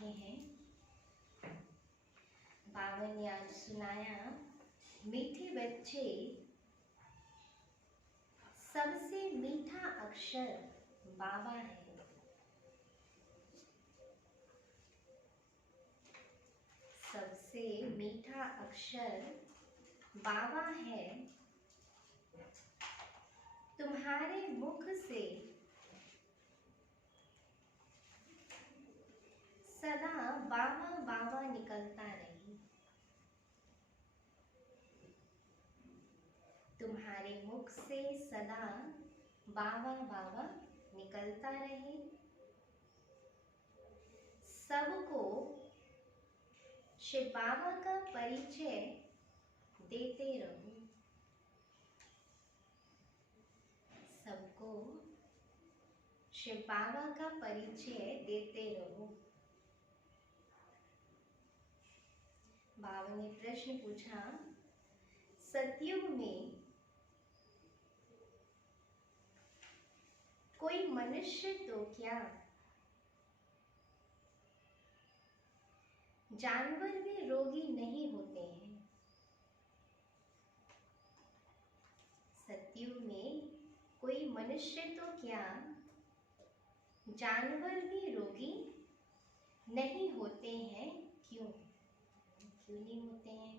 बैठे हैं। बाबा ने आज सुनाया, मीठे बच्चे सबसे मीठा अक्षर बाबा है। सबसे मीठा अक्षर बाबा है। तुम्हारे मुख से सदा बाबा बाबा निकलता रहे। तुम्हारे मुख से सदा बाबा बाबा निकलता रहे। सबको शिव बाबा का परिचय देते रहो। सबको शिव बाबा का परिचय देते रहो। बाबा ने प्रश्न पूछा, सतयुग में कोई मनुष्य तो क्या, जानवर भी रोगी नहीं होते हैं। सतयुग में कोई मनुष्य तो क्या, जानवर भी रोगी नहीं होते हैं। क्यों नहीं होते हैं?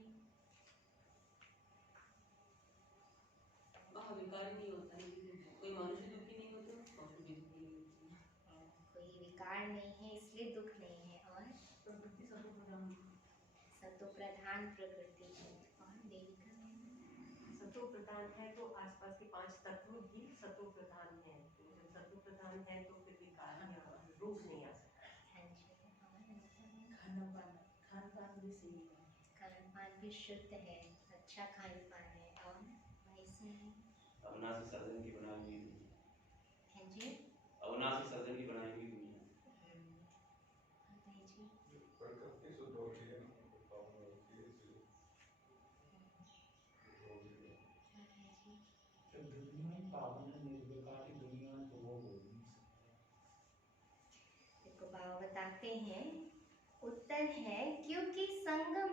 विकार नहीं होता है, कोई मनुष्य दुखी नहीं होता, पशु भी दुखी नहीं होते। कोई विकार नहीं है इसलिए दुख नहीं है। और प्रकृति सतो प्रधान प्रकृति है। और देविका सतो प्रधान है तो आसपास के 5 तत्व भी सतो प्रधान है। तो जब सतो प्रधान है तो फिर विकार या रोग नहीं आ सकता। खान पान भी सही है, खान पान भी शुद्ध है, अच्छा खान पान है। और इसमें अविनाशी सर्जन की बनाई हुई दुनिया है जी, अविनाशी सर्जन की बनाई हुई दुनिया। जी प्रकृति शुद्ध होती है, पावन होती है, इसलिए दुनिया पावन निर्विकार की दुनिया तो वो बोल नहीं सकता। देखो बाबा बताते हैं, उत्तर है क्योंकि संगम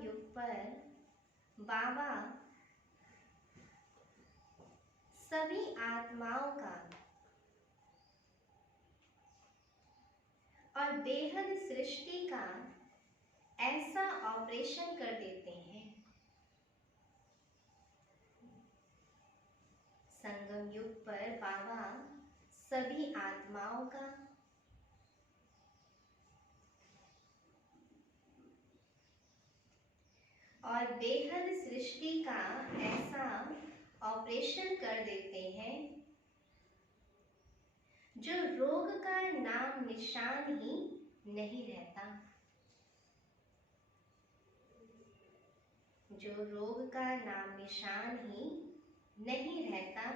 युग पर बाबा सभी आत्माओं का और बेहद सृष्टि का ऐसा ऑपरेशन कर देते हैं। संगम युग पर बाबा सभी आत्माओं का और बेहद सृष्टि का ऐसा ऑपरेशन कर देते हैं जो रोग का नाम निशान ही नहीं रहता। जो रोग का नाम निशान ही नहीं रहता।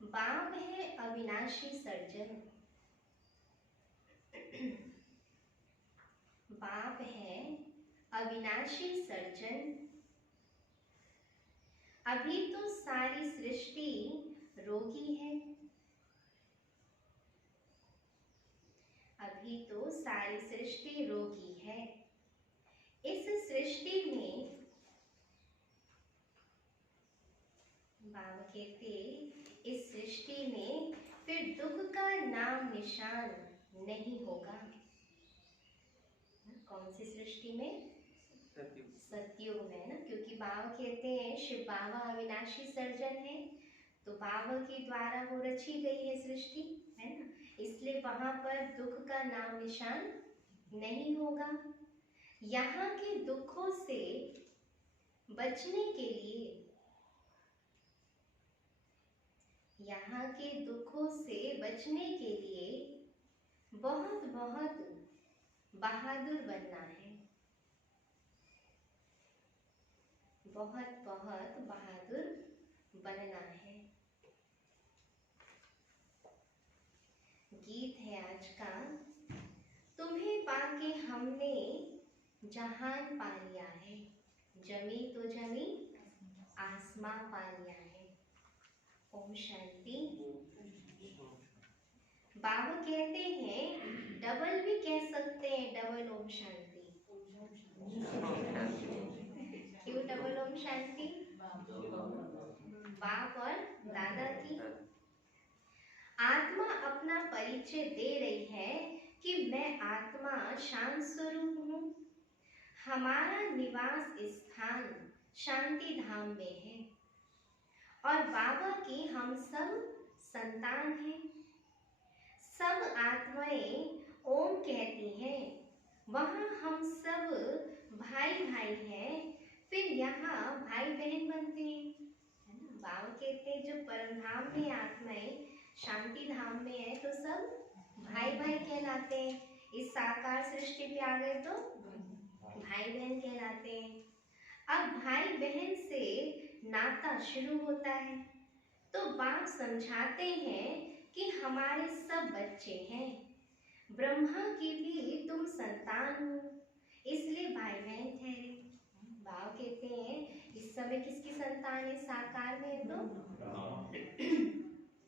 बाप है अविनाशी सर्जन। बाप है अविनाशी सर्जन। अभी तो सारी सृष्टि रोगी है। अभी तो सारी सृष्टि रोगी है। इस सृष्टि में बाबा कहते, इस सृष्टि में फिर दुख का नाम निशान नहीं होगा। कौन सी सृष्टि में? सतयुग में ना, क्योंकि बाबा कहते हैं शिव बाबा अविनाशी सर्जन है, तो बाबा के द्वारा वो रची गई है सृष्टि, है ना, इसलिए वहां पर दुख का नाम निशान नहीं होगा। यहाँ के दुखों से बचने के लिए, यहाँ के दुखों से बचने के लिए बहुत बहुत बहादुर बनना है। बहुत बहुत बहादुर बनना है। गीत है आज का, तुम्हें पाके हमने जहान पा लिया है, जमी तो जमी आसमां पा लिया है। ओम शांति। बाबा कहते हैं, डबल भी कह सकते हैं, डबल ओम शांति। क्यों डबल ओम शांति? बाप और दादा की आत्मा अपना परिचय दे रही है कि मैं आत्मा शांत स्वरूप हूँ। हमारा निवास स्थान शांति धाम में है और बाबा की हम सब संतान हैं। सब आत्माएं ओम कहती हैं, वहाँ हम सब भाई भाई हैं, फिर यहाँ भाई बहन बनते हैं। बाबा कहते हैं जो परम धाम में आत्माएं शांति धाम में है तो सब भाई भाई कहलाते हैं। इस साकार सृष्टि पे आ गए तो भाई बहन कहलाते हैं। अब भाई बहन से नाता शुरू होता है तो बाप समझाते हैं कि हमारे सब बच्चे हैं, ब्रह्मा की भी तुम संतान हो, इसलिए भाई बहन ठहरे। बाप कहते हैं इस समय किसकी संतान है? साकार में तो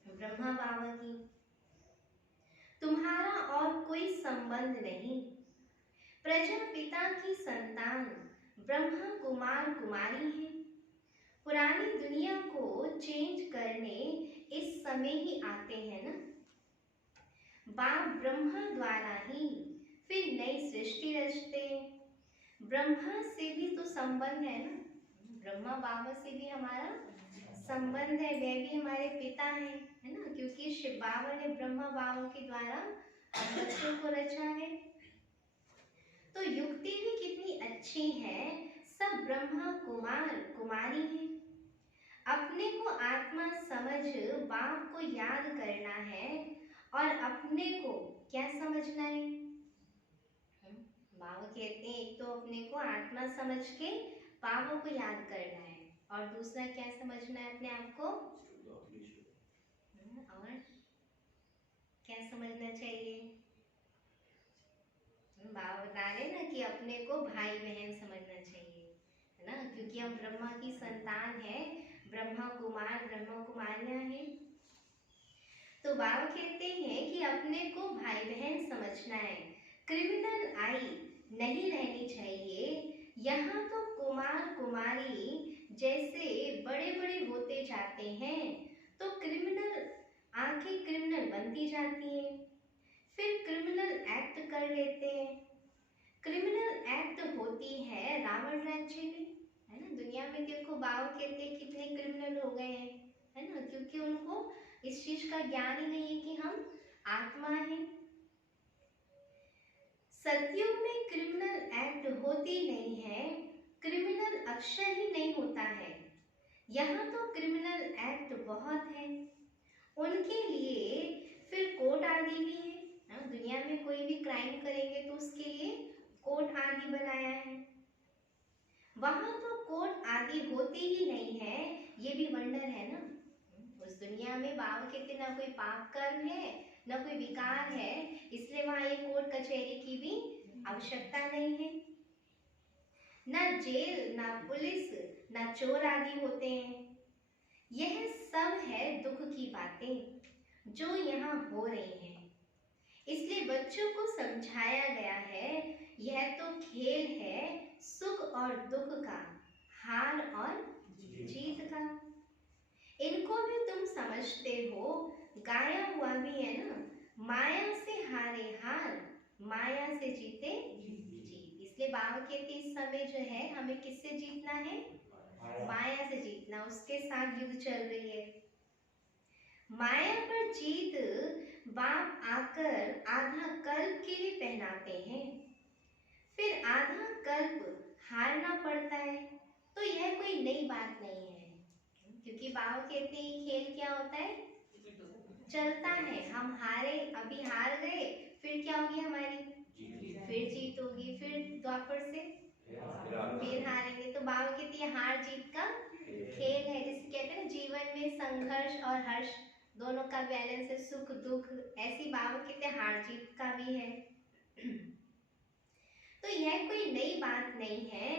ब्रह्मा बाबा की। तुम्हारा और कोई संबंध नहीं। प्रजापिता की संतान ब्रह्मा कुमार कुमारी है। पुरानी दुनिया को चेंज करने इस समय ही आते हैं ना। बाप ब्रह्मा द्वारा ही फिर नई सृष्टि रचते हैं। ब्रह्मा से भी तो संबंध है ना, ब्रह्मा बाबा से भी हमारा संबंध है, वे भी हमारे पिता हैं, है ना, क्योंकि शिव बाबा ने ब्रह्मा बाबा के द्वारा बच्चों को रचा है। तो युक्ति भी कितनी अच्छी है, सब ब्रह्मा कुमार कुमारी हैं। अपने को आत्मा समझ बाप को याद करना है और अपने को क्या समझना है? बाबा कहते हैं एक तो अपने को आत्मा समझ के बाबा को याद करना है और दूसरा क्या समझना है अपने आप को? और क्या समझना चाहिए? बाबा बता रहे ना कि अपने को भाई बहन समझना चाहिए, है ना, क्योंकि हम ब्रह्मा की संतान है, ब्रह्मा कुमार ब्रह्मा कुमारियां हैं। तो बाबा कहते हैं कि अपने को भाई बहन समझना है। क्रिमिनल आई नहीं रहनी चाहिए। यहाँ तो कुमार कुमारी जैसे बड़े बड़े होते जाते हैं तो क्रिमिनल आंखें क्रिमिनल बनती जाती हैं, फिर क्रिमिनल एक्ट कर लेते हैं। क्रिमिनल एक्ट होती है रावण राज्य में, है ना। दुनिया में देखो बाबा कहते हैं कितने क्रिमिनल हो गए हैं, है ना, क्योंकि उनको इस चीज का ज्ञान ही नहीं है कि हम आत्मा हैं। सतयुग में क्रिमिनल एक्ट होती नहीं है, क्रिमिनल अक्षर ही नहीं होता है। यहाँ तो क्रिमिनल एक्ट बहुत है, उनके लिए फिर कोर्ट आदि भी है। दुनिया में कोई भी क्राइम करेंगे तो उसके लिए कोर्ट आदि बनाया है। वहाँ तो कोर्ट आदि होती ही नहीं है, ये भी वंडर है ना। उस दुनिया में बाबा कहते ना कोई पाप कर्म है न कोई विकार है, इसलिए वहाँ ये कोर्ट कचहरी की भी आवश्यकता नहीं है। न जेल न पुलिस न चोर आदि होते हैं। यह सब है दुख की बातें जो यहाँ हो रही हैं। इसलिए बच्चों को समझाया गया है यह तो खेल है सुख और दुख का, हार और जीत का। इनको भी तुम समझते हो, गाया हुआ भी है ना, माया से हारे हार माया से जीते जीत। इसलिए बाबा कहते इस समय जो है हमें किससे जीतना है? माया से जीतना, उसके साथ युद्ध चल रही है। माया पर जीत बाप आकर आधा कल्प के लिए पहनाते हैं, फिर आधा कल्प हारना पड़ता है। तो यह कोई नई बात नहीं है, क्योंकि बाबा कहते हैं खेल क्या होता है? चलता है। हम हारे, अभी हार गए, फिर क्या होगी हमारी? फिर जीत होगी, फिर द्वापर से फिर हारेंगे। तो बाबा कहते हैं हार जीत का खेल है। जिसे कहते हैं ना जीवन में संघर्ष और हर्ष दोनों का बैलेंस है, सुख दुख, ऐसी बाबा कहते हैं हार जीत का भी है। तो यह कोई नई बात नहीं है,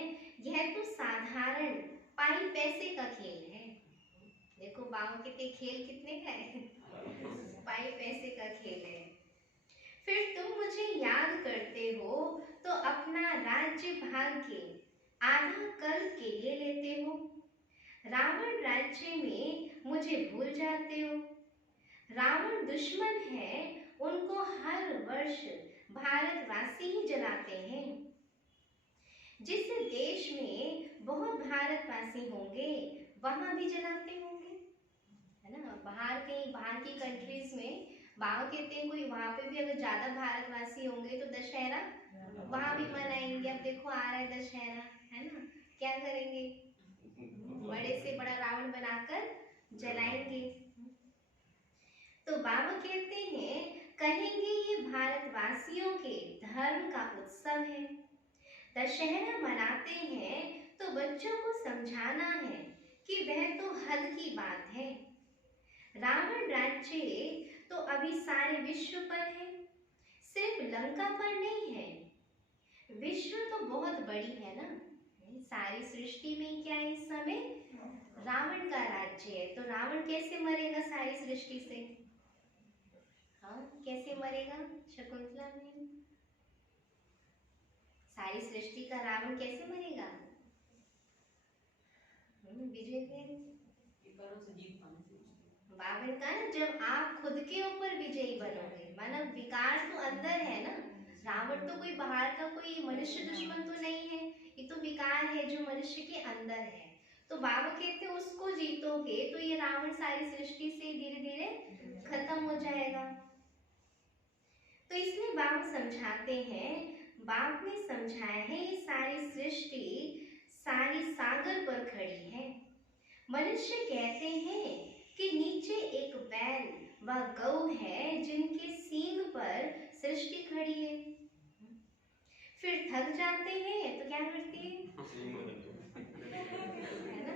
यह तो साधारण पाई पैसे का खेल है। देखो बाबा कहते खेल कितने का है, 5 पैसे का खेल है। फिर तुम मुझे याद करते हो तो अपना राज्य भाग के आधा कल के लिए लेते हो। रावण राज्य में मुझे भूल जाते हो। रावण दुश्मन है, उनको हर वर्ष भारतवासी ही जलाते हैं। जिस देश में बहुत भारतवासी होंगे वहां भी जलाते होंगे, है ना। बाहर की कंट्रीज में बाबा कहते हैं कोई वहां पे भी अगर ज्यादा भारतवासी होंगे तो दशहरा वहां भी मनाएंगे। अब देखो आ रहा है दशहरा, है ना, क्या करेंगे, बड़े से बड़ा रावण बनाकर जलाएंगे। तो बाबा कहते हैं कहेंगे ये भारतवासियों के धर्म का उत्सव है। दशहरा मनाते हैं तो बच्चों को समझाना है कि वह तो हद की बात है। रावण राज्य तो अभी सारे विश्व पर है, सिर्फ लंका पर नहीं है। विश्व तो बहुत बड़ी है ना, सारी सृष्टि में क्या है इस समय रावण का राज्य है। तो रावण कैसे मरेगा सारी सृष्टि से? हाँ, कैसे मरेगा शकुंतला में? सारी सृष्टि का रावण कैसे मरेगा? विजय बावन का ना, जब आप खुद के ऊपर विजयी बनोगे, माना विकार तो अंदर है ना। रावण तो कोई बाहर का कोई मनुष्य दुश्मन तो नहीं है, ये तो विकार है जो मनुष्य के अंदर है। तो बाबा कहते हैं उसको जीतोगे तो ये रावण सारी सृष्टि से धीरे धीरे खत्म हो जाएगा। तो इसलिए बाबा समझाते हैं, बाप ने समझाया है ये सारी सृष्टि सारी सागर पर खड़ी है। मनुष्य कहते हैं कि नीचे एक बैल व गौ है जिनके सींग पर सृष्टि खड़ी है। फिर थक जाते हैं तो क्या करते हैं, है ना,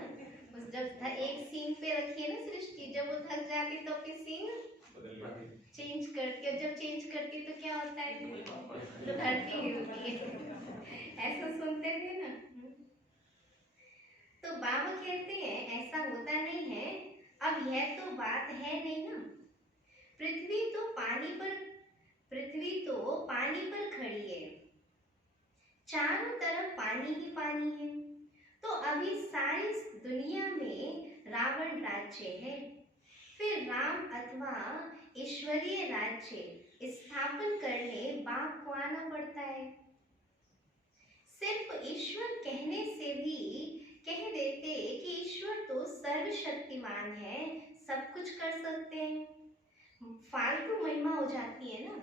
उस जब एक सींग पे रखी है ना सृष्टि, जब वो थक जाती तो अपनी सींग चेंज करती, और जब चेंज करती तो क्या होता है, तो धरती हिलती है। ऐसा सुनते थे ना। तो बाबा कहते हैं ऐसा होता नहीं है। अब यह तो बात है नहीं ना, पृथ्वी तो पानी पर खड़ी है, चारों तरफ पानी ही पानी है। तो अभी सारी दुनिया में रावण राज्य है। फिर राम अथवा ईश्वरीय राज्य स्थापन करने बाप को आना पड़ता है। सिर्फ ईश्वर कहने से भी कह देते कि ईश्वर तो सर्वशक्तिमान है, सब कुछ कर सकते हैं, फालतू महिमा हो जाती है ना।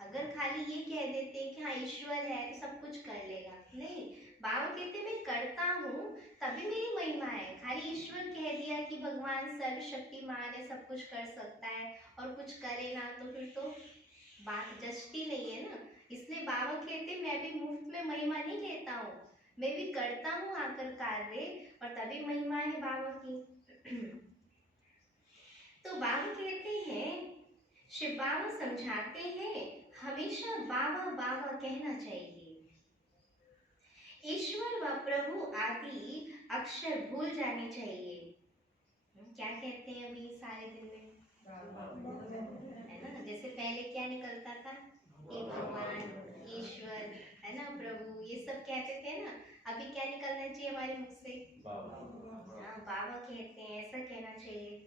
अगर खाली ये कह देते कि हाँ ईश्वर है तो सब कुछ कर लेगा, नहीं। बाबा कहते मैं करता हूँ तभी मेरी महिमा है। खाली ईश्वर कह दिया कि भगवान सर्वशक्तिमान है, सब कुछ कर सकता है और कुछ करेगा तो फिर तो बात जचती नहीं है ना। इसलिए बाबा कहते मैं भी मुफ्त में महिमा नहीं लेता हूँ, मैं भी करता हूँ आकर कार्य, और तभी महिमा है बाबा की। तो बाबा कहते हैं, शिव बाबा समझाते हैं हमेशा बाबा बाबा कहना चाहिए। ईश्वर व प्रभु आदि अक्षर भूल जाने चाहिए। क्या कहते हैं अभी सारे दिन में, है ना। जैसे पहले क्या निकलता था, हे भगवान, ईश्वर, है ना, प्रभु, ये सब कहते थे ना। अभी क्या निकलना चाहिए हमारे मुख से, हाँ बाबा कहते हैं, ऐसा कहना चाहिए।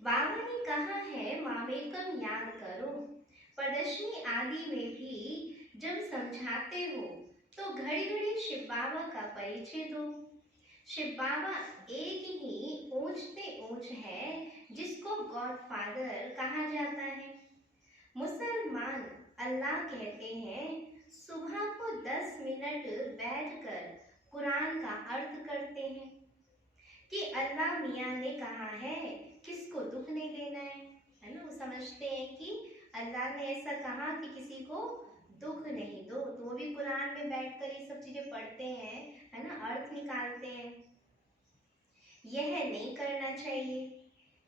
बाबा ने कहा है मामेकम याद करो। प्रदर्शनी आदि में भी जब समझाते हो तो घड़ी घड़ी शिव बाबा का परिचय दो। शिव बाबा एक ही ऊंचते ऊंच है जिसको गॉड फादर कहा जाता है। मुसलमान अल्लाह कहते हैं, सुबह को 10 मिनट बैठकर कुरान का अर्थ करते हैं कि अल्लाह मियाँ ने कहा है किसको दुख नहीं देना है ना। वो समझते हैं कि अल्लाह ने ऐसा कहा कि किसी को दुख नहीं दो, तो वो भी कुरान में बैठकर ये सब चीजें पढ़ते हैं, है ना, अर्थ निकालते हैं। यह नहीं करना चाहिए।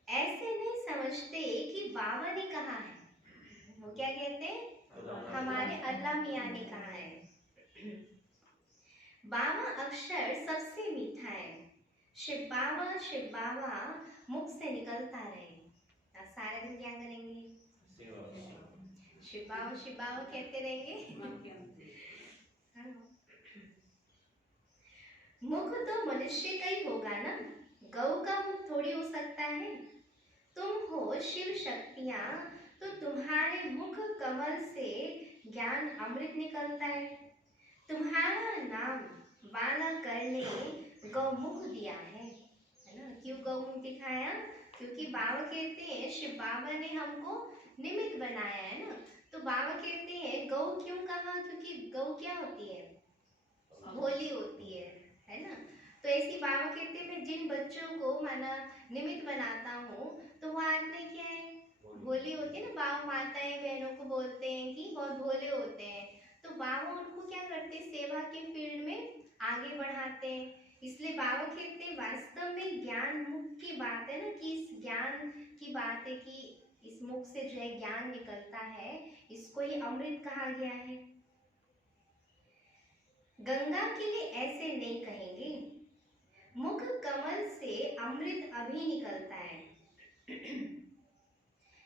ऐसे नहीं समझते कि बाबा ने कहा है, वो क्या कहते हैं, हमारे अल्लाह मियाँ ने कहा है। बाबा अक्षर सबसे मीठा है। शिव बाबा मुख से निकलता रहे। आप सारा दिन क्या करेंगे? शिव बाबा कहते रहेंगे। हाँ। मुख तो मनुष्य का ही होगा ना, गौ का मुख थोड़ी हो सकता है। तुम हो शिव शक्तियां, तो तुम्हारे मुख कमल से ज्ञान अमृत निकलता है। तुम्हारा नाम वाला करने गौमुख दिया है ना। क्यों गौमुख दिखाया? क्योंकि बाबा कहते हैं शिव बाबा ने हमको निमित्त बनाया है ना। तो बाबा कहते हैं गौ क्यों कहा? क्योंकि गौ क्या होती है? भोली होती है ना। तो ऐसी बाबा कहते हैं मैं जिन बच्चों को माना निमित्त बनाता हूँ तो वो आत्माएं क्या है? भोली होती है ना। बाबा माताएं बहनों को बोलते हैं कि बहुत भोले होते हैं, तो बाबा उनको क्या करते हैं? सेवा के फील्ड में आगे बढ़ाते हैं। इसलिए बाबा कहते हैं वास्तव में ज्ञान मुख की बात है ना, कि इस ज्ञान की बात है कि इस मुख से जो है ज्ञान निकलता है, इसको ही अमृत कहा गया है। गंगा के लिए ऐसे नहीं कहेंगे, मुख कमल से अमृत अभी निकलता है।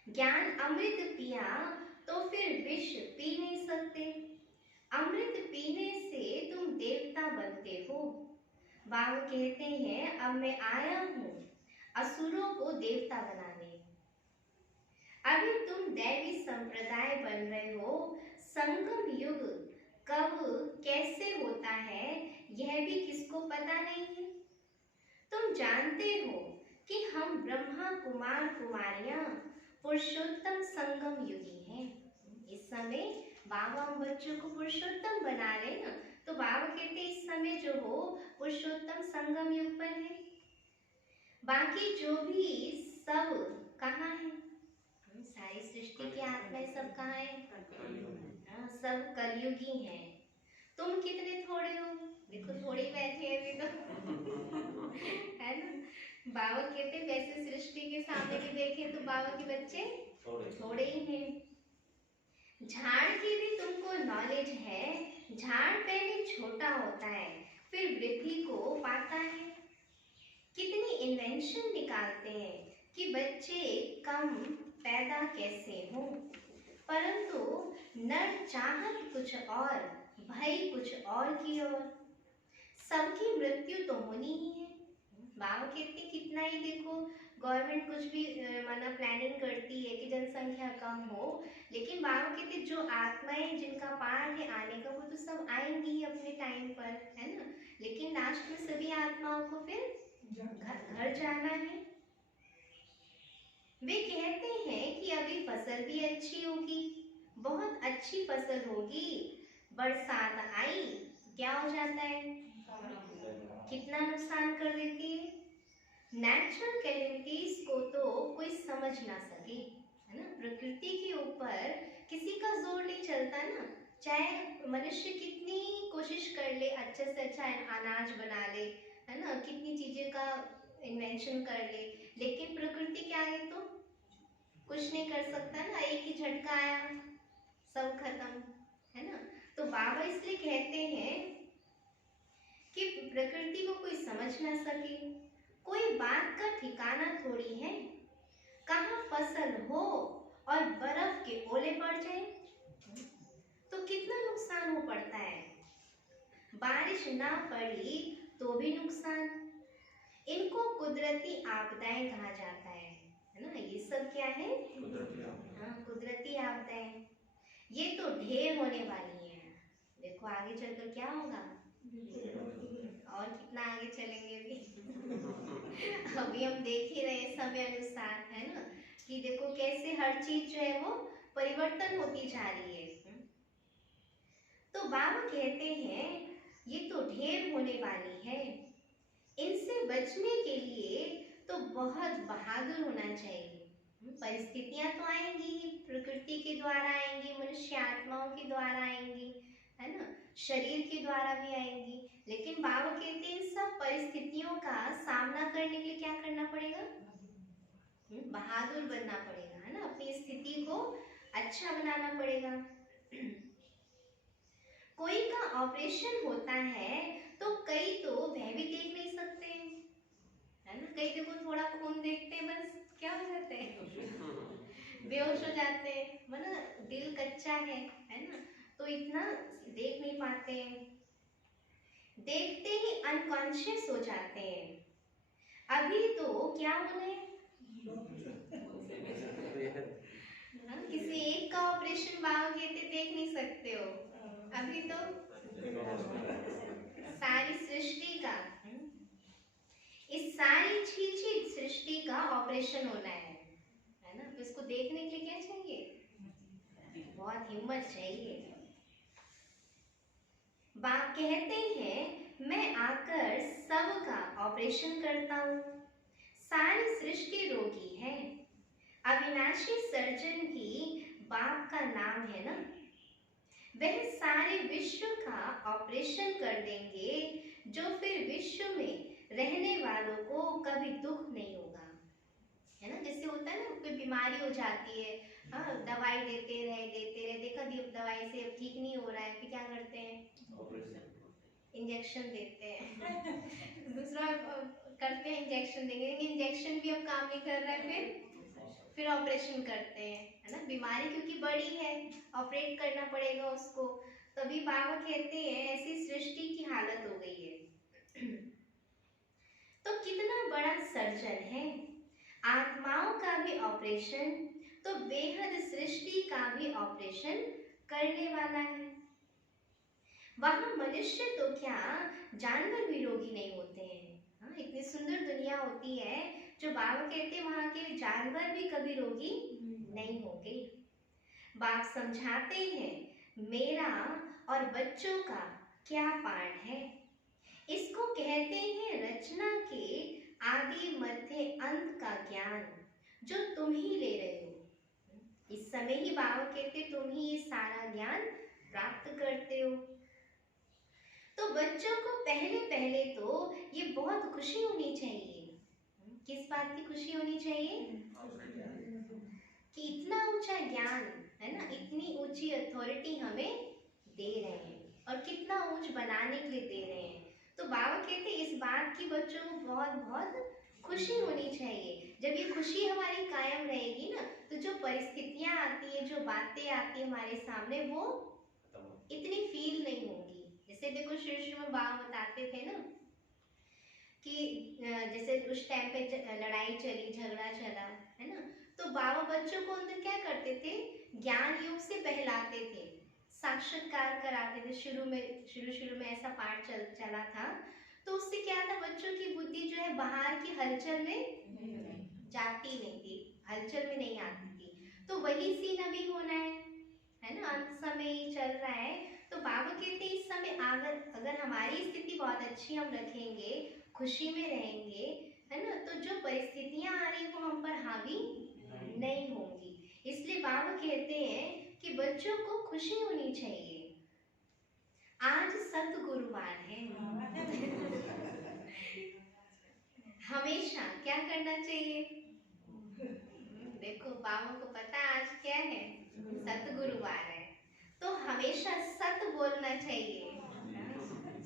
ज्ञान अमृत पिया तो फिर विष पी नहीं सकते। अमृत पीने से तुम देवता बनते हो। बाबा कहते हैं अब मैं आया हूँ असुरों को देवता बनाने। अभी तुम दैवी संप्रदाय बन रहे हो। संगम युग कब कैसे होता है यह भी किसको पता नहीं है। तुम जानते हो कि हम ब्रह्मा कुमार कुमारियां पुरुषोत्तम संगम युगी हैं। इस समय बाबा हम बच्चों को पुरुषोत्तम बना रहे हैं ना, तो बाबा कहते हैं इस समय जो हो पुरुषोत्तम संगम युग पर है। बाकी जो भी सब कहाँ है? सारी सृष्टि की आत्माएं सब कहाँ है? हाँ, सब कलयुगी हैं। तुम कितने थोड़े हो? देखो थोड़े बैठे हैं अभी तो है ना। बाबा कहते वैसे सृष्टि के सामने भी देखें तो बाबा के बच्चे थोड़े ही हैं। झाड़ की भी तुमको नॉलेज है। झाड़ पहले छोटा होता है फिर वृद्धि को पाता है। कितनी इन्वेंशन निकालते हैं कि बच्चे कम पैदा कैसे हो, परंतु नर चाहत कुछ और भय कुछ और की ओर। सबकी मृत्यु तो होनी ही है। बाबा कहते कितना ही देखो गवर्नमेंट कुछ भी माना प्लानिंग करती है कि जनसंख्या कम हो, लेकिन बाबा कहते जो आत्माएं जिनका पार्ट है आने का वो तो सब आएंगी ही अपने टाइम पर, है ना। लेकिन लास्ट में सभी आत्माओं को फिर घर जाना है। वे कहते हैं कि अभी फसल भी अच्छी होगी, बहुत अच्छी फसल होगी। बरसात आई क्या हो जाता है? कितना नुकसान कर देती है। नेचुरल कैलेमिटीज को तो कोई समझ ना सके, है ना। प्रकृति के ऊपर किसी का जोर नहीं चलता ना। चाहे मनुष्य कितनी कोशिश कर ले अच्छे से अच्छा अनाज बना ले, है ना, कितनी चीजें का इन्वेंशन कर ले, लेकिन प्रकृति के आगे तो कुछ नहीं कर सकता ना। एक ही झटका आया सब खत्म, है ना। तो बाबा इसलिए कहते हैं कि प्रकृति को कोई समझ ना सके। कोई बात का ठिकाना थोड़ी है, कहाँ फसल हो और बर्फ के ओले पड़ जाए तो कितना नुकसान हो पड़ता है। बारिश ना पड़ी तो भी नुकसान। इनको कुदरती आपदाएं कहा जाता है ना। ये सब क्या है? हाँ, कुदरती आपदाएं। ये तो ढेर होने वाली है। देखो आगे चलकर क्या होगा और कितना आगे चलेंगे अभी हम देख ही रहे समय अनुसार, है ना, कि देखो कैसे हर चीज जो है वो परिवर्तन होती जा रही है। तो बाबा कहते हैं ये तो ढेर होने वाली है। इनसे बचने के लिए तो बहुत बहादुर होना चाहिए। परिस्थितियां तो आएंगी ही, प्रकृति के द्वारा आएंगी, मनुष्य आत्माओं के द्वारा आएंगी, है ना, शरीर के द्वारा भी आएंगी। लेकिन बाबा कहते हैं इन सब परिस्थितियों का सामना करने के लिए क्या करना पड़ेगा? बहादुर बनना पड़ेगा, है ना। अपनी स्थिति को अच्छा बनाना पड़ेगा। कोई का ऑपरेशन होता है तो कई तो वह भी देख नहीं सकते, है ना। कई देखो थोड़ा खून देखते हैं बस क्या हो जाते हैं, बेहोश हो जाते हैं, मतलब दिल कच्चा है ना, तो इतना देख नहीं पाते हैं, देखते ही अनकॉन्शियस हो जाते हैं। अभी तो क्या होना है, हाँ, किसी एक का ऑपरेशन बाबा कहते देख नहीं सकते हो, अभी तो सारी सृष्टि का, इस सारी छीछी सृष्टि का ऑपरेशन होना है ना, तो इसको देखने के लिए क्या चाहिए, बहुत हिम्मत चाहिए। बाप कहते हैं मैं आकर सबका ऑपरेशन करता हूँ, सारी सृष्टि रोगी है, अविनाशी सर्जन भी बाप का नाम है ना, वह सारे विश्व का ऑपरेशन कर देंगे, जो फिर विश्व में रहने वालों को कभी दुख नहीं होगा, है ना। जैसे होता है ना, कोई बीमारी हो जाती है, हाँ, दवाई देते रहे देखा दवाई से अब ठीक नहीं हो रहा है, फिर क्या करते हैं, इंजेक्शन देते हैं दूसरा करते हैं इंजेक्शन देंगे, इंजेक्शन भी अब काम नहीं कर रहा है, फिर ऑपरेशन करते हैं, है ना। बीमारी क्योंकि बड़ी है, ऑपरेट करना पड़ेगा उसको, तभी बाबा कहते हैं ऐसी सृष्टि की हालत हो गई है। तो कितना बड़ा सर्जन है, आत्माओं का भी ऑपरेशन, तो बेहद सृष्टि का भी ऑपरेशन करने वाला है। वहां मनुष्य तो क्या जानवर भी रोगी नहीं होते हैं, हाँ, इतनी सुंदर दुनिया होती है, जो बाबा कहते हैं वहां के जानवर भी कभी रोगी नहीं होंगे। बाप समझाते हैं मेरा और बच्चों का क्या पार्ट है, इसको कहते हैं रचना के आदि मध्य अंत का ज्ञान, जो तुम ही ले रहे हो। इस समय ही बाबा कहते तुम ही ये सारा ज्ञान प्राप्त करते हो। तो बच्चों को पहले पहले तो ये बहुत खुशी होनी चाहिए, किस बात की खुशी होनी चाहिए, कि इतना ऊंचा ज्ञान है ना, इतनी ऊंची अथॉरिटी हमें दे रहे हैं, और कितना ऊंच बनाने के लिए दे रहे हैं। तो बाबा कहते हैं इस बात की बच्चों को बहुत बहुत खुशी होनी चाहिए। जब ये खुशी हमारी कायम रहेगी ना, तो जो परिस्थितियां आती है, जो बातें आती है हमारे सामने, वो इतनी फील नहीं होंगी। जैसे देखो शुरू में बाबा बताते थे ना कि जैसे उस टाइम पे लड़ाई चली, झगड़ा चला, है ना, तो बाबा बच्चों को अंदर क्या करते थे, ज्ञान योग से बहलाते थे, साक्षात्कार कराते थे। शुरू में ऐसा पाठ चला था, तो उससे क्या था, बच्चों की बुद्धि जो है बाहर की हलचल में जाती नहीं थी, हलचल में नहीं आती थी। तो वही सीन अभी होना है ना, अंत समय ही चल रहा है। तो बाबा कहते हैं इस समय अगर हमारी स्थिति बहुत अच्छी हम रखेंगे, खुशी में रहेंगे, है ना, तो जो परिस्थितियां आ रही वो हम पर हावी नहीं होंगी। इसलिए बाबा कहते हैं कि बच्चों को खुशी होनी चाहिए। आज सतगुरुवार है हमेशा क्या करना चाहिए, देखो बाबा को पता आज क्या है, सतगुरुवार है, तो हमेशा सत बोलना चाहिए।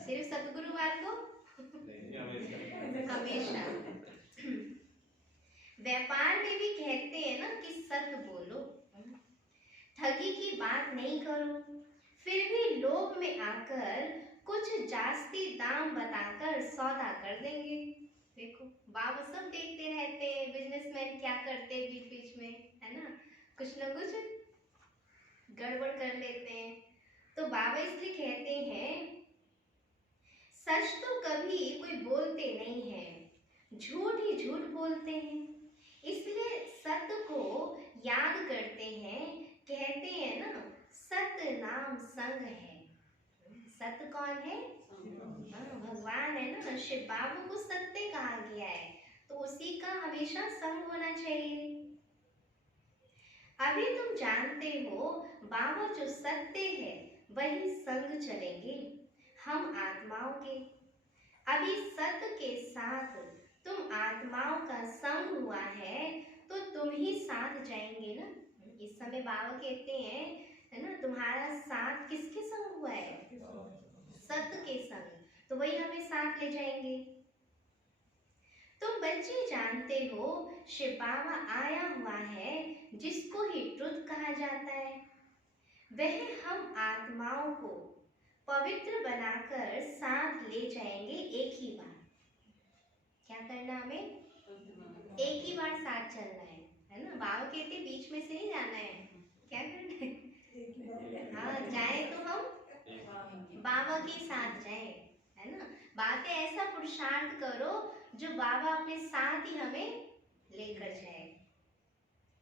सिर्फ सतगुरुवार को हमेशा। व्यापार में भी कहते हैं ना कि सत्य बोलो, ठगी की बात नहीं करो, फिर भी लोभ में आकर कुछ जास्ती दाम बताकर सौदा कर देंगे। देखो बाबा सब देखते रहते हैं, बिजनेसमैन क्या करते हैं बीच बीच में, है ना, कुछ न कुछ गड़बड़ कर लेते हैं। तो बाबा इसलिए कहते हैं सच तो कभी कोई बोलते नहीं है, झूठ ही झूठ बोलते हैं, इसलिए सत्य को याद करते हैं। कहते हैं ना सत्य नाम संग है। सत्य कौन है, भगवान है ना, शिव बाबू को सत्य कहा गया है, तो उसी का हमेशा संग होना चाहिए। अभी तुम जानते हो बाबा जो सत्य है वही संग चलेंगे हम आत्माओं के। अभी सत्य के साथ तुम आत्माओं का संग हुआ है, तो तुम ही साथ जाएंगे ना। इस समय बाबा कहते हैं, है ना, तुम्हारा साथ किसके संग हुआ है, सत्य के संग, तो वही हमें साथ ले जाएंगे। तुम बच्चे जानते हो शिव बाबा आया हुआ है जिसको ही ट्रुथ कहा जाता है। वह हम आत्माओं को पवित्र बनाकर साथ ले जाएंगे एक ही बार। क्या करना हमें? एक ही बार साथ चलना है ना। बाबा कहते बीच में से नहीं जाना है। क्या करना है? हाँ, जाए तो हम बाबा के साथ जाए, है ना। बातें ऐसा पुरुषार्थ करो जो बाबा अपने साथ ही हमें लेकर जाए,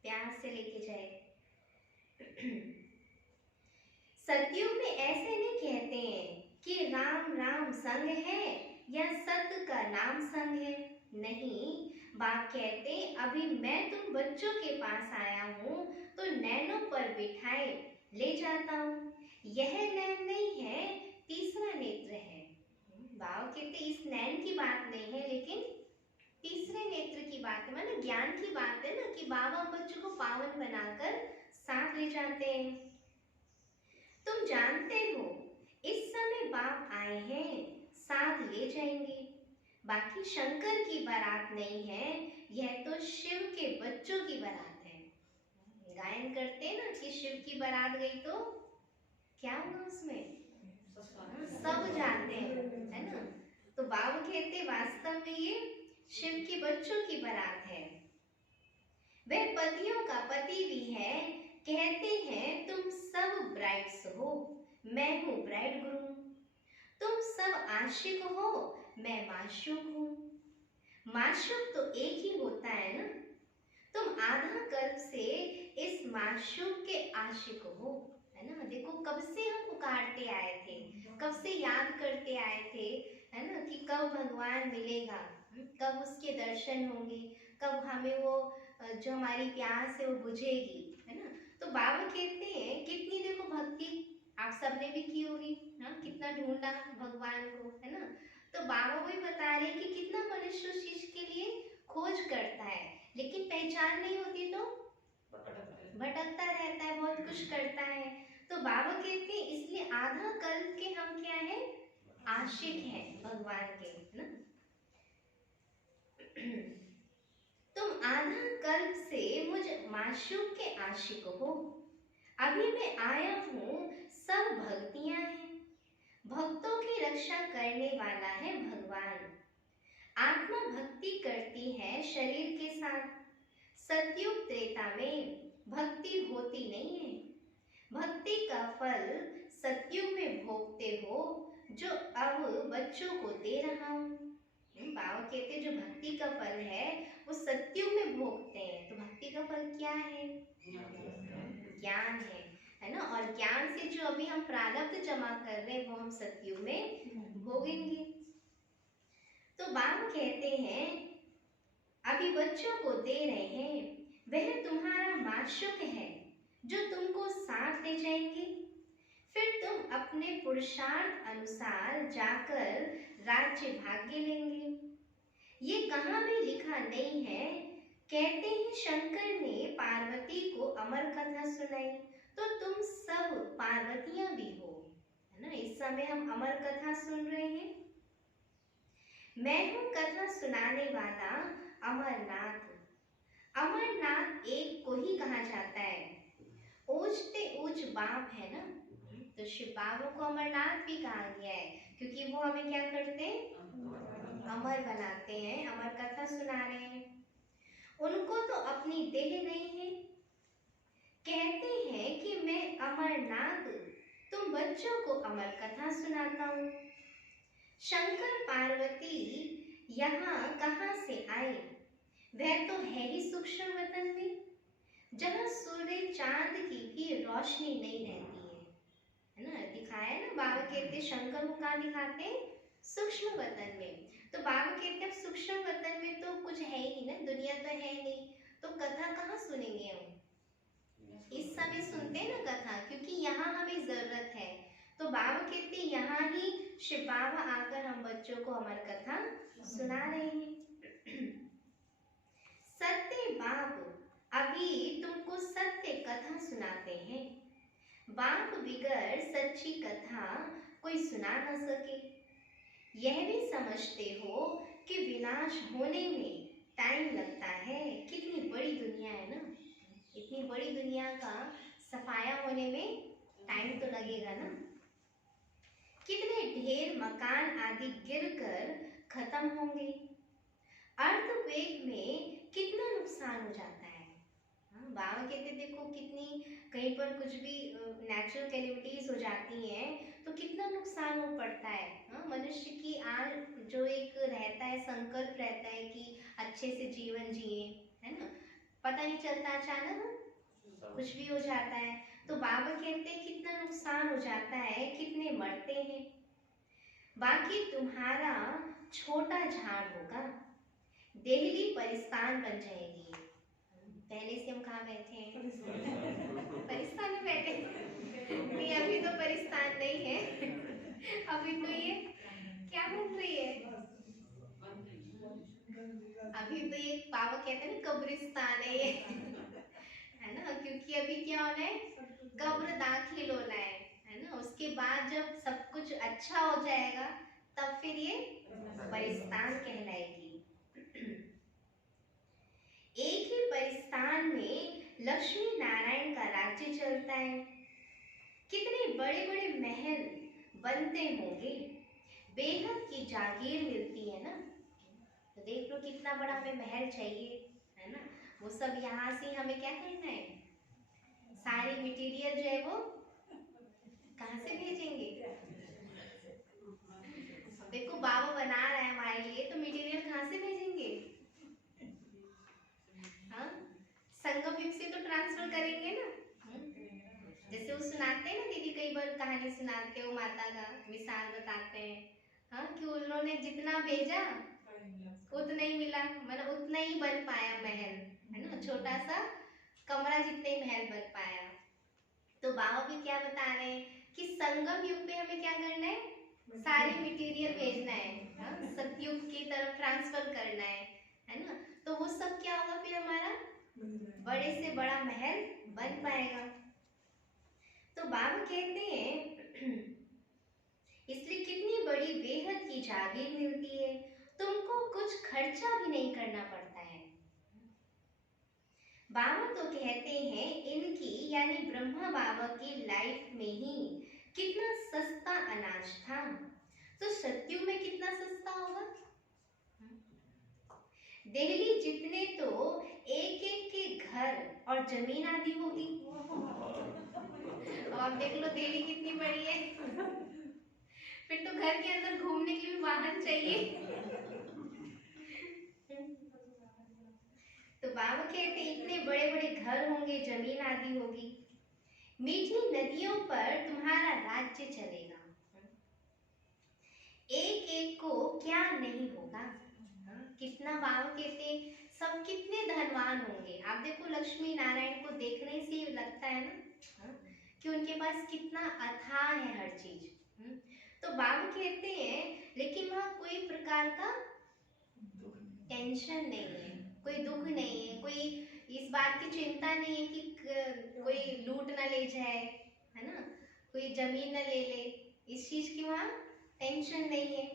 प्यार से लेके जाए। सतयुग में ऐसे नहीं कहते हैं कि राम राम संग है या सत्य का नाम संग है। नहीं, बाप कहते अभी मैं तुम बच्चों के पास आया हूँ तो नैनों पर बिठाए ले जाता हूँ। यह नैन नहीं है, तीसरा नेत्र है। बाबा कहते इस नैन की बात नहीं है, लेकिन तीसरे नेत्र की बात है, माने ज्ञान की बात है ना, कि बाबा बच्चों को पावन बनाकर साथ ले जाते हैं। तुम जानते हो इस समय बाप आए हैं, साथ ले जाएंगे। बाकी शंकर की बारात नहीं है, यह तो शिव के बच्चों की बारात है। गायन करते हैं ना कि शिव की बारात गई तो क्या होगा उसमें? सब जाते हैं, है ना। तो बाबा कहते वास्तव में ये शिव के बच्चों की बारात है। वह पतियों का पति भी है। कहते हैं तुम सब ब्राइड्स हो, मैं हूँ ब्राइड ग्रूम। तुम सब आशिक हो, मैं माशूक हूँ। माशूक तो एक ही होता है ना। तुम आधा कल्प से इस माशूक के आशिक हो, है ना। देखो कब से हम पुकारते आए थे, कब से याद करते आए थे, है ना, कि कब भगवान मिलेगा, कब उसके दर्शन होंगे, कब हमें वो जो हमारी प्यास है वो बुझेगी, है ना। तो बाबा कहते हैं कितनी देखो भक्ति आप सबने भी की होगी, हाँ, कितना ढूंढा भगवान को, है ना। तो बाबा वही बता रहे हैं कि कितना मनुष्य उस चीज के लिए खोज करता है, लेकिन पहचान नहीं होती तो भटकता रहता है, बहुत कुछ करता है। तो बाबा कहते हैं इसलिए आधा कल्प के हम क्या है? आशिक हैं भगवान के, ना। तुम आधा कल्प से मुझ माशूक के आशिक हो। अभी मैं आया हूँ, सब भक्तियां हैं। भक्तों की रक्षा करने वाला है भगवान। आत्मा भक्ति करती है शरीर के साथ। सतयुग त्रेता में भक्ति होती नहीं है। भक्ति का फल सतयुग में भोगते हो, जो अब बच्चों को दे रहा हूँ। बाबा कहते जो भक्ति का फल है वो सतयुग में भोगते हैं। तो भक्ति का फल क्या है? ज्ञान है ना। और ज्ञान से जो अभी हम प्रारब्ध जमा कर रहे हैं वो हम सतयुग में भोगेंगे। तो बाबा कहते हैं अभी बच्चों को दे रहे हैं, वह तुम्हारा माशूक है जो तुमको साथ ले जाएंगे। फिर तुम अपने पुरुषार्थ अनुसार जाकर राज्य भाग्य लेंगे। ये कहाँ भी लिखा नहीं है। कहते हैं शंकर ने पार्वती को अमर कथा सुनाई, तो तुम सब पार्वतियां भी हो, है ना। इस समय हम अमर कथा सुन रहे हैं। मैं हूँ कथा सुनाने वाला अमरनाथ। अमरनाथ एक को ही कहा जाता है। ऊंचते ऊंच बाप है ना, तो शिव बाबा को अमरनाथ भी कहा गया है, क्योंकि वो हमें क्या करते हैं? अमर बनाते हैं, अमर कथा सुना रहे हैं। उनको तो अपनी देह नहीं है। कहते हैं कि मैं अमरनाथ तुम बच्चों को अमर कथा सुनाता हूँ। शंकर पार्वती यहाँ कहाँ से आए? वह तो है ही सूक्ष्म वतन में, जहाँ सूर्य चांद की भी रोशनी नहीं रहती है ना। दिखाया ना, बाबा कहते शंकर को कहाँ दिखाते हैं? सूक्ष्म वतन में। तो बाबा कहते हैं सूक्ष्म वतन में तो कुछ है ही ना, दुनिया तो है नहीं, तो कथा कहाँ सुनेंगे हम? इस समय सुनते हैं ना कथा, क्योंकि यहाँ हमें जरूरत है। तो बाबा कहते यहाँ ही शिव बाबा आकर हम बच्चों को अमर कथा सुना रहे हैं। सत्य बाप अभी तुमको सत्य कथा सुनाते हैं। बाप बिगर सच्ची कथा कोई सुना न सके। यह भी समझते हो कि विनाश होने में टाइम लगता है। कितनी बड़ी दुनिया है ना, इतनी बड़ी दुनिया का सफाया होने में टाइम तो लगेगा ना। कितने ढेर मकान आदि गिरकर खत्म होंगे। अर्थक्वेक में कितना नुकसान हो जाता है। बाबा कहते देखो कितनी कहीं पर कुछ भी नेचुरल कैलेमिटीज हो जाती हैं तो कितना नुकसान हो पड़ता है। मनुष्य की आज जो एक रहता है संकल्प रहता है कि अच्छे से जीवन जिए, है ना, पता नहीं चलता अचानक कुछ भी हो जाता है। तो बाबा कहते हैं कितना नुकसान हो जाता है, कितने मरते हैं। बाकी तुम्हारा छोटा झाड़ होगा, देहली परिस्तान बन जाएगी। पहले से हम कहाँ बैठे हैं? परिस्तान में बैठे नहीं, अभी तो परिस्तान नहीं है। अभी तो ये क्या बन रही है? अभी तो ये बाबा कहते हैं ना कब्रिस्तान है ये, है ना, क्योंकि अभी क्या होना है, कब्र दाखिल होना है ना। उसके बाद जब सब कुछ अच्छा हो जाएगा तब फिर ये परिस्तान कहलाएगी। एक ही परिस्तान में लक्ष्मी नारायण का राज्य चलता है। कितने बड़े बड़े महल बनते होंगे, बेहद की जागीर मिलती है ना। तो देख लो कितना बड़ा हमें महल चाहिए, है ना। वो सब यहाँ से हमें क्या करना है, सारी मटेरियल जो है वो कहाँ से भेजेंगे। देखो बाबा बना रहा है हमारे लिए, तो मटेरियल कहाँ से भेजेंगे? हाँ, संगम युग से तो ट्रांसफर करेंगे ना। जैसे वो सुनाते हैं ना दीदी, कई बार कहानी सुनाते हो माता का मिसाल बताते हैं, हाँ, कि उन्होंने जितना भेजा उतना ही मिला, मतलब उतना ही बन पाया महल, है ना, छोटा सा कमरा जितने ही महल बन पाया। तो बाबा भी क्या बता रहे हैं कि संगम युग में हमें क्या करना है, सारी मटेरियल भेजना है, हाँ, सतयुग की तरफ ट्रांसफर करना है ना। तो वो सब क्या होगा, फिर हमारा बड़े से बड़ा महल बन पाएगा। तो बाबा कहते हैं इसलिए कितनी बड़ी बेहद की जागीर मिलती है, तुमको कुछ खर्चा भी नहीं करना पड़ता है। बाबा तो कहते हैं इनकी यानी ब्रह्मा बाबा की लाइफ में ही कितना सस्ता अनाज था, तो सतयुग में कितना सस्ता होगा। दिल्ली जितने तो एक एक के घर और जमीन आदि होगी। और देख लो दिल्ली कितनी बड़ी है, फिर तो घर के अंदर घूमने के लिए वाहन चाहिए। तो बाबा कहते इतने बड़े बड़े घर होंगे, जमीन आदि होगी, मीठी नदियों पर तुम्हारा राज्य चलेगा, एक एक को क्या नहीं होगा। कितना बाबा कहते सब कितने धनवान होंगे। आप देखो लक्ष्मी नारायण को देखने से लगता है ना कि उनके पास कितना अथाह है हर चीज। तो बाबा कहते हैं लेकिन वहाँ कोई प्रकार का टेंशन नहीं है, कोई दुख नहीं है, कोई इस बात की चिंता नहीं है कि कोई लूट ना ले जाए, है ना, कोई जमीन ना ले ले, इस चीज की वहाँ टेंशन नहीं है।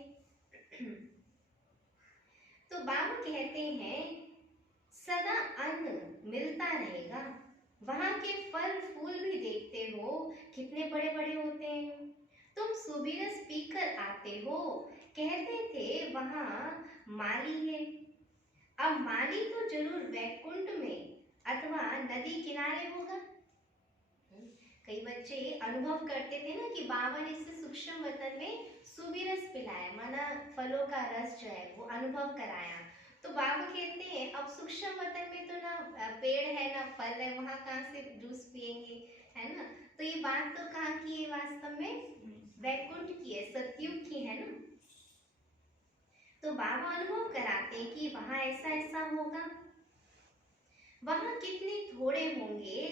तो बाबा कहते हैं सदा अन्न मिलता रहेगा, वहाँ के फल फूल भी देखते हो कितने बड़े बड़े होते हैं। तुम सुबीरस पीकर आते हो, कहते थे वहाँ माली है। अब माली तो जरूर वैकुंठ में अथवा नदी किनारे होगा। कई बच्चे अनुभव करते थे ना कि बाबा ने इसे सूक्ष्म वतन में सुबीरस पिलाया, माना फलों का रस जो है वो अनुभव कराया। तो बाबा कहते हैं अब सूक्ष्म वतन में तो ना पेड़ है ना फल है, वहां कहाँ से जूस पिएंगे, है ना। तो ये बात तो कहाँ की है, वास्तव में वैकुंठ की है, सतयुग की है ना। तो बाबा अनुभव कराते हैं कि वहां ऐसा ऐसा होगा, वहां कितने थोड़े होंगे,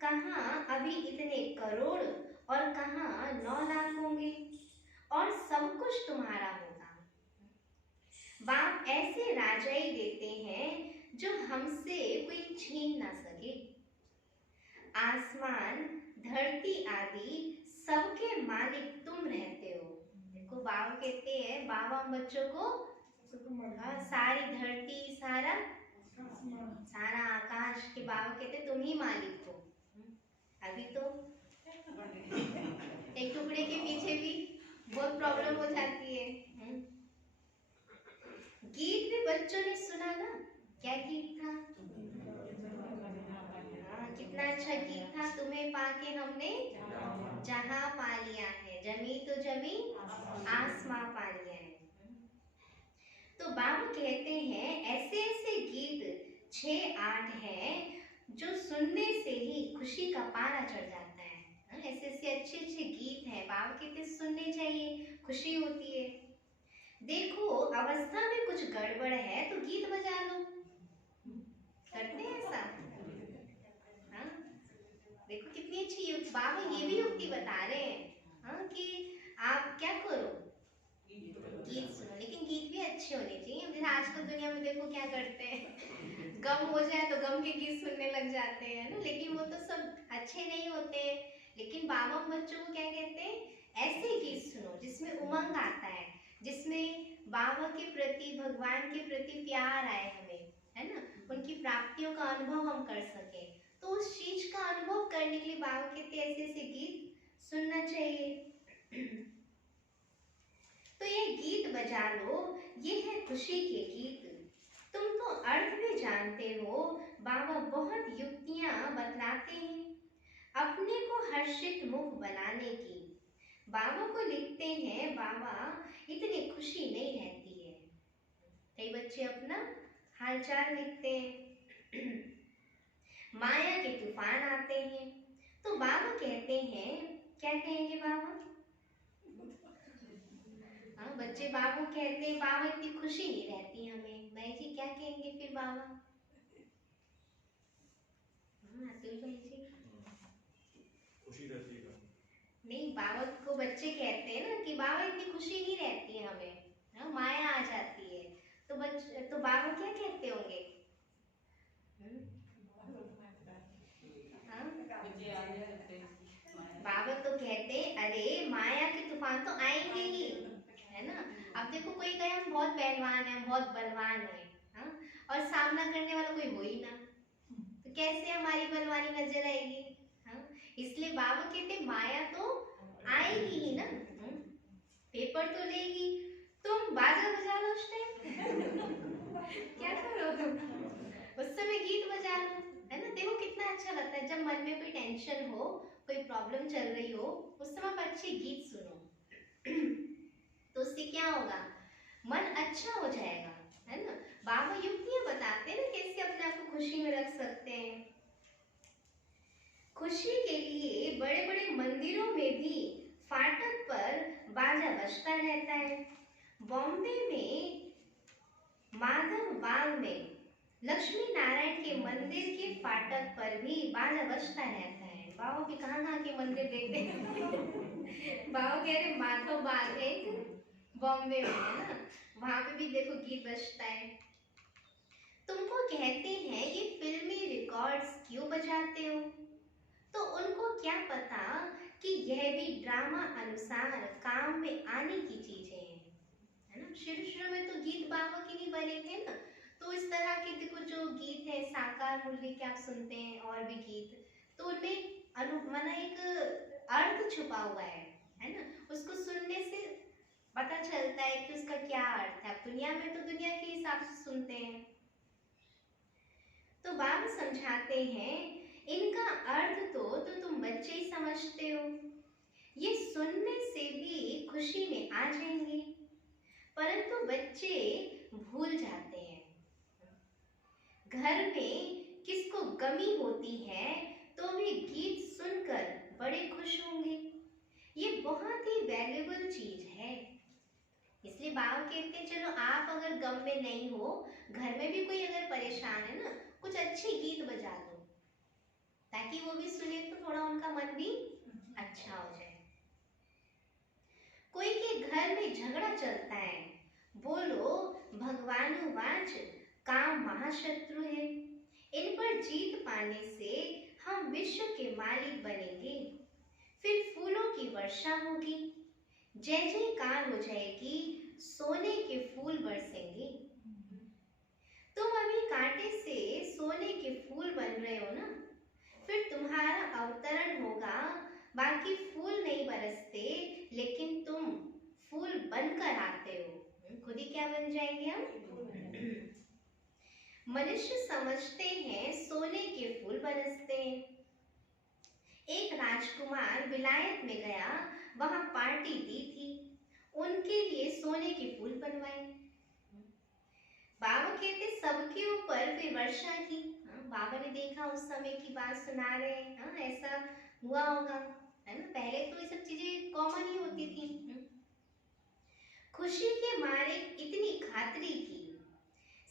कहाँ अभी इतने करोड़ और कहाँ 9 लाख होंगे, और सब कुछ तुम्हारा होगा। बाप ऐसे राजाई देते हैं जो हमसे कोई छीन ना सके। आसमान धरती आदि सबके मालिक तुम रहते हो। देखो बाबा कहते हैं बाबा हम बच्चों को सारी धरती, सारा आकाश के बाबा कहते तुम ही मालिक हो। अभी तो एक टुकड़े के पीछे भी बहुत प्रॉब्लम हो जाती है। गीत भी बच्चों ने सुना ना, क्या गीत था? कितना अच्छा गीत था, तुम्हें पाके हमने जहां पा लिया है, जमी तो जमी आसमां पा लिया है। तो बाबा कहते हैं ऐसे ऐसे गीत 6-8 हैं जो सुनने से ही खुशी का पारा चढ़ जाता है। ऐसे ऐसे अच्छे अच्छे गीत हैं, बाबा कहते सुनने चाहिए, खुशी होती है। देखो अवस्था में कुछ गड़बड़ है तो गीत बजा लो, करते हैं ऐसा? हाँ? देखो कितनी अच्छी युक्ति, बाबा ये भी युक्ति बता रहे हैं। हाँ, कि आप क्या करो, गीत सुनो, लेकिन गीत भी अच्छे होने चाहिए। जैसे आजकल दुनिया में देखो क्या करते हैं, गम हो जाए तो गम के गीत सुनने लग जाते हैं ना, लेकिन वो तो सब अच्छे नहीं होते। लेकिन बाबा बच्चों को क्या कहते हैं, ऐसे गीत सुनो जिसमें उमंग आता है, जिसमें बाबा के प्रति, भगवान के प्रति प्यार आए हमें, है ना, उनकी प्राप्तियों का अनुभव हम कर सके। तो उस चीज का अनुभव करने के लिए बाबा कहते ऐसे ऐसे गीत सुनना चाहिए। तो ये गीत बजा लो, ये है खुशी के गीत। तुम तो अर्थ भी जानते हो, बाबा बहुत युक्तियां बतलाते हैं अपने को हर्षित मुख बनाने की। बाबा को लिखते हैं, बाबा इतनी खुशी नहीं रहती है। कई बच्चे अपना हालचाल लिखते हैं। माया के तूफान आते हैं तो बाबा कहते हैं, क्या कहेंगे बाबा? हाँ, बच्चे बाबू कहते हैं बाबा इतनी खुशी नहीं रहती हमें। भाई जी क्या कहेंगे फिर बाबा? अतुल भाई जी खुशी रहती है। नहीं, बाबा को बच्चे कहते हैं ना कि बाबा इतनी खुशी नहीं रहती है हमें, हाँ, माया आ जाती है। तो बाबा क्या कहते होंगे? हाँ? बाबा तो कहते अरे माया के तूफान तो आएंगे ही, है ना। अब देखो कोई कहे हम बहुत पहलवान है, बहुत बलवान है, हाँ, और सामना करने वाला कोई हो ही ना, तो कैसे हमारी बलवानी नजर आएगी? हाँ, इसलिए बाबा कहते माया तो आएगी ही ना, पेपर तो लेगी। तुम बाजा बजा लो उस टाइम क्या करो तुम? उस समय गीत बजा लो, है ना। देखो कितना अच्छा लगता है जब मन में कोई टेंशन हो, कोई प्रॉब्लम चल रही हो, उस समय आप अच्छे गीत सुनो तो उससे क्या होगा, मन अच्छा हो जाएगा, है ना। बाबा युक्तियां बताते हैं ना कैसे अपने आप को खुशी में रख सकते हैं। खुशी के लिए बड़े बड़े मंदिरों में भी फाटक पर बाजा बजता रहता है। बॉम्बे में माधव बाग में लक्ष्मी नारायण के मंदिर के फाटक पर भी बाजा बजता रहता है। बाबा भी कहाँ के मंदिर देखते हैं बाबा कह रहे माधव बाग है बॉम्बे में, है ना, वहां पे भी देखो गीत बजता है। तुमको कहते हैं ये फिल्मी रिकॉर्ड्स क्यों बजाते हो, तो उनको क्या पता कि यह भी ड्रामा अनुसार काम में आने की चीजें हैं, है ना। शुरू में तो गीत बाबा के लिए बने थे ना, तो इस तरह के देखो जो गीत है साकार मुरली के आप सुनते हैं और भी गीत, तो उनमें माना एक अर्थ छुपा हुआ है ना। उसको सुनने से पता चलता है कि उसका क्या अर्थ है। अब दुनिया में तो दुनिया के हिसाब से सुनते हैं, तो बाबा समझाते हैं इनका अर्थ तो तुम बच्चे ही समझते हो, ये सुनने से भी खुशी में आ जाएंगे, परंतु बच्चे भूल जाते हैं। घर में किसको गमी होती है तो भी गीत सुनकर बड़े खुश होंगे। ये बहुत ही वैल्यूएबल चीज है। इसलिए बाबा कहते हैं चलो आप अगर गम में नहीं हो, घर में भी कोई अगर परेशान है ना, कुछ अच्छे गीत बजा दो ताकि वो भी सुने तो थोड़ा उनका मन भी अच्छा हो जाए। कोई के घर में झगड़ा चलता है, बोलो भगवानुवाच काम महाशत्रु है, इन पर जीत पाने से हम विश्व के मालिक बनेंगे, फिर फूलों की वर्षा होगी, जय जयकार हो जाएगी, सोने के फूल बरसेंगे। तुम अभी कांटे से सोने के फूल बन रहे हो ना, फिर तुम्हारा अवतरण होगा, बाकी फूल नहीं बरसते लेकिन तुम फूल बनकर आते हो। खुद ही क्या बन जाएंगे हम? मनुष्य समझते हैं सोने के फूल बरसते हैं। एक राजकुमार विलायत में गया, वहां पार्टी दी थी, उनके लिए सोने के फूल बनवाए। बाबा कहते सबके ऊपर फिर वर्षा की। बाबा ने देखा, उस समय की बात सुना रहे हैं। ऐसा हुआ होगा, है ना। पहले तो ये सब चीजें कॉमन ही होती थी। खुशी के मारे इतनी खातरी की,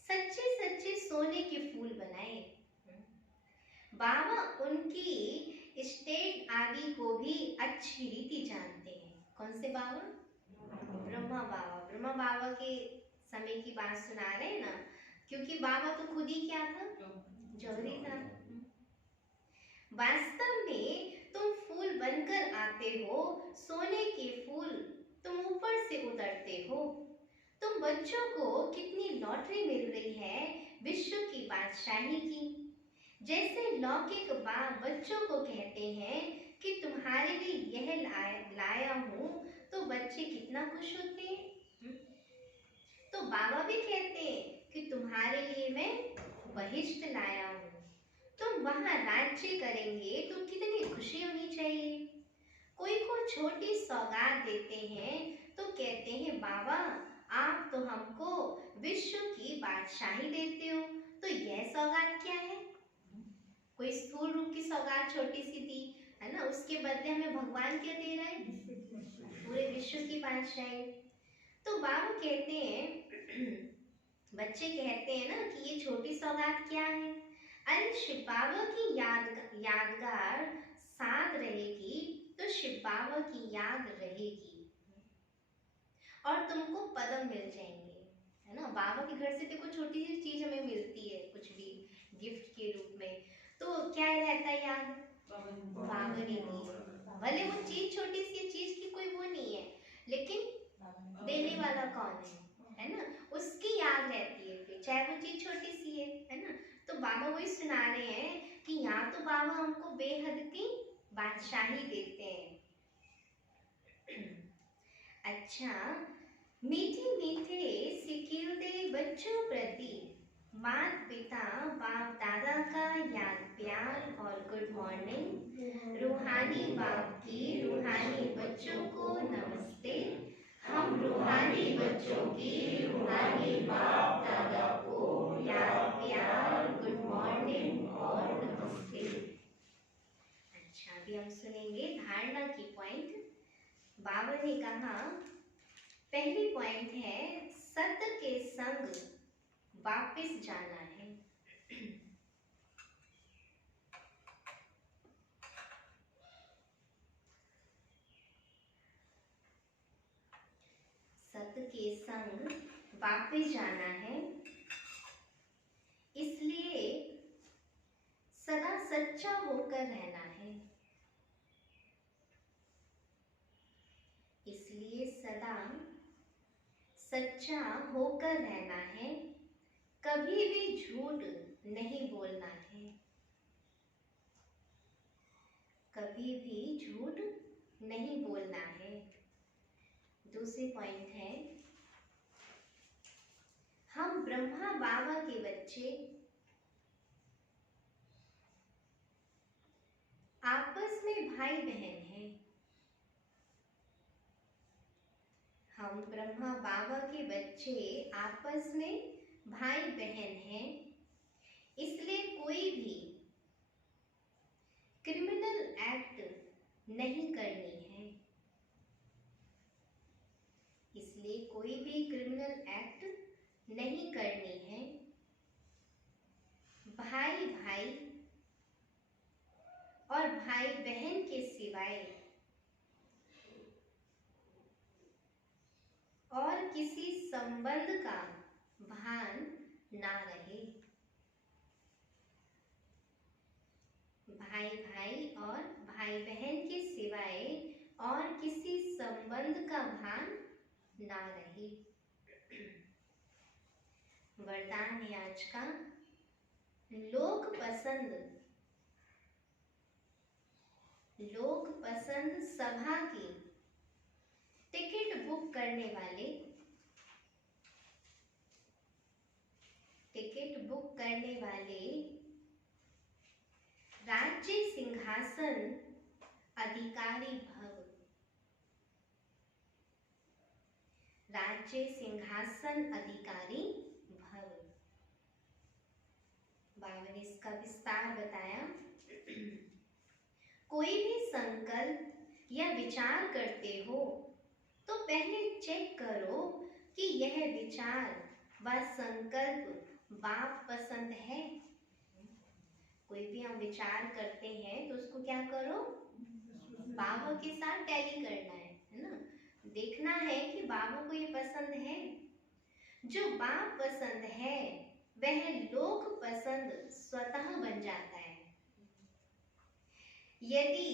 सच्चे सच्चे सोने के फूल बनाए। बाबा उनकी स्टेट आदि को भी अच्छी रीति जानते हैं। कौन से बाबा? ब्रह्मा बाबा। ब्रह्मा बाबा के समय की बात सुना रहे हैं ना, क्योंकि बाबा तो खुद ही क्या था? जौहरी था। वास्तव में तुम फूल बनकर आते हो, सोने के फूल तुम ऊपर से उतरते हो। तुम बच्चों को कितनी लॉटरी मिल रही है विश्व की बादशाही की। जैसे लौकिक बाप बच्चों को कहते हैं कि तुम्हारे लिए यह लाया हूं, तो बच्चे कितना खुश होते हैं। तो बाबा भी कहते हैं कि तुम्हारे लिए मैं बहिष्ट लाया हूं, तुम वहां राज्य करेंगे तो कितनी खुशी होनी चाहिए। कोई को छोटी सौगात देते हैं तो कहते हैं बाबा आप तो हमको विश्व की बादशाही देते हो, तो यह सौगात क्या है? कोई स्थूल रूप की सौगात छोटी सी दी, है ना, उसके बदले हमें भगवान क्या दे रहा है? पूरे विश्व की बादशाही। तो बाबा कहते हैं, बच्चे कहते हैं ना कि ये छोटी सौगात क्या है? अरे शिव बाबा की यादगार साथ रहेगी तो शिव बाबा की याद रहेगी और तुमको पदम मिल जाएंगे, है ना। बाबा के घर से देखो छोटी सी चीज हमें मिलती है, कुछ भी गिफ्ट के रूप में, तो क्या रहता है याद? बाबा ने दी। भले वो चीज छोटी सी चीज की कोई वो नहीं है, लेकिन देने वाला कौन है ना, उसकी याद रहती है फिर, चाहे वो चीज छोटी सी है ना। तो बाबा वही सुना रहे हैं कि यहाँ तो बाबा हमको बेहद की बादशाही देते हैं। अच्छा, मीठे मीठे सिकिलते बच्चों प्रति माता पिता बाप दादा का याद प्यार और गुड मॉर्निंग। रूहानी बाप की रूहानी बच्चों को नमस्ते। हम रूहानी बच्चों की रूहानी बाप दादा को याद प्यार गुड मॉर्निंग और नमस्ते। अच्छा, अभी हम सुनेंगे धारणा की पॉइंट। बाबा ने कहा, पहली पॉइंट है सत्य के संग वापस जाना है। सत्य के संग वापस जाना है, इसलिए सदा सच्चा होकर रहना है। इसलिए सदा सच्चा होकर रहना है, कभी भी झूठ नहीं बोलना है। कभी भी झूठ नहीं बोलना है। दूसरी पॉइंट है, हम ब्रह्मा बाबा के बच्चे आपस में भाई बहन हैं। हम ब्रह्मा बाबा के बच्चे आपस में भाई बहन हैं, इसलिए कोई भी क्रिमिनल एक्ट नहीं करनी है। इसलिए कोई भी क्रिमिनल एक्ट नहीं करनी है। भाई भाई और भाई बहन के सिवाय और किसी संबंध का भान ना रहे। भाई भाई और भाई बहन के सिवाय और किसी संबंध का भान ना रहे। वरदान है आज का, लोक पसंद सभा की टिकट बुक करने वाले राज्य सिंहासन अधिकारी भव। राज्य सिंहासन अधिकारी भव। बाबा ने इसका विस्तार बताया। कोई भी संकल्प या विचार करते हो तो पहले चेक करो कि यह विचार व संकल्प बाप पसंद है। कोई भी हम विचार करते हैं तो उसको क्या करो, बाबा के साथ टैली करना है ना। देखना है कि बाबा को ये पसंद है। जो बाप पसंद है वह लोक पसंद स्वतः बन जाता है। यदि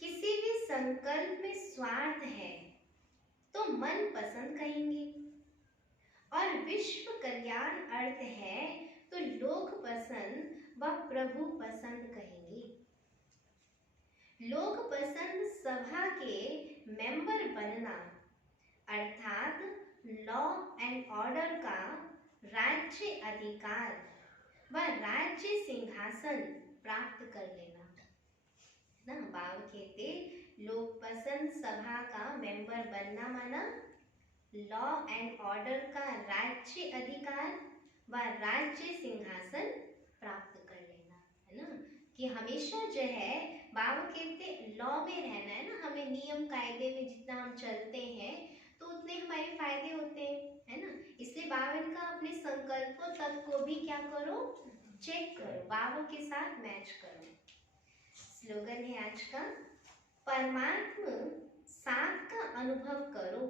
किसी भी संकल्प में स्वार्थ है तो मन पसंद कहेंगे, और विश्व कल्याण अर्थ है तो लोक पसंद व प्रभु पसंद कहेंगे। लोक पसंद सभा के मेंबर बनना अर्थात लॉ एंड ऑर्डर का राज्य अधिकार व राज्य सिंहासन प्राप्त कर लेना ना। बाबा कहते लोक पसंद सभा का मेंबर बनना माना लॉ एंड ऑर्डर का राज्य अधिकार व राज्य सिंहासन प्राप्त कर लेना है ना। कि हमेशा जो है बाबा कहते लॉ में रहना है ना। हमें नियम कायदे में जितना हम चलते हैं तो उतने हमारे फायदे होते हैं, है ना। इसलिए बाबा ने कहा अपने संकल्पों तक को भी क्या करो, चेक करो, बाबा के साथ मैच करो। स्लोगन है आज का, परमात्मा साथ का अनुभव करो।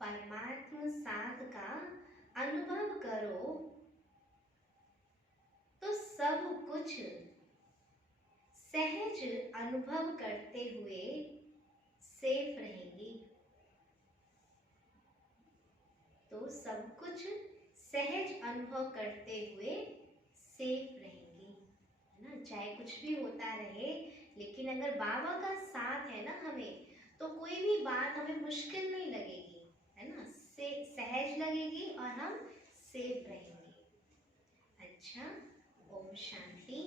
परमात्मा साथ का अनुभव करो तो सब कुछ सहज अनुभव करते हुए सेफ रहेंगे। तो सब कुछ सहज अनुभव करते हुए सेफ रहेंगे, है ना। चाहे कुछ भी होता रहे, लेकिन अगर बाबा का साथ है ना हमें, तो कोई भी बात हमें मुश्किल नहीं लगेगी, है ना। सहज लगेगी और हम सेफ रहेंगे। अच्छा, ओम शांति।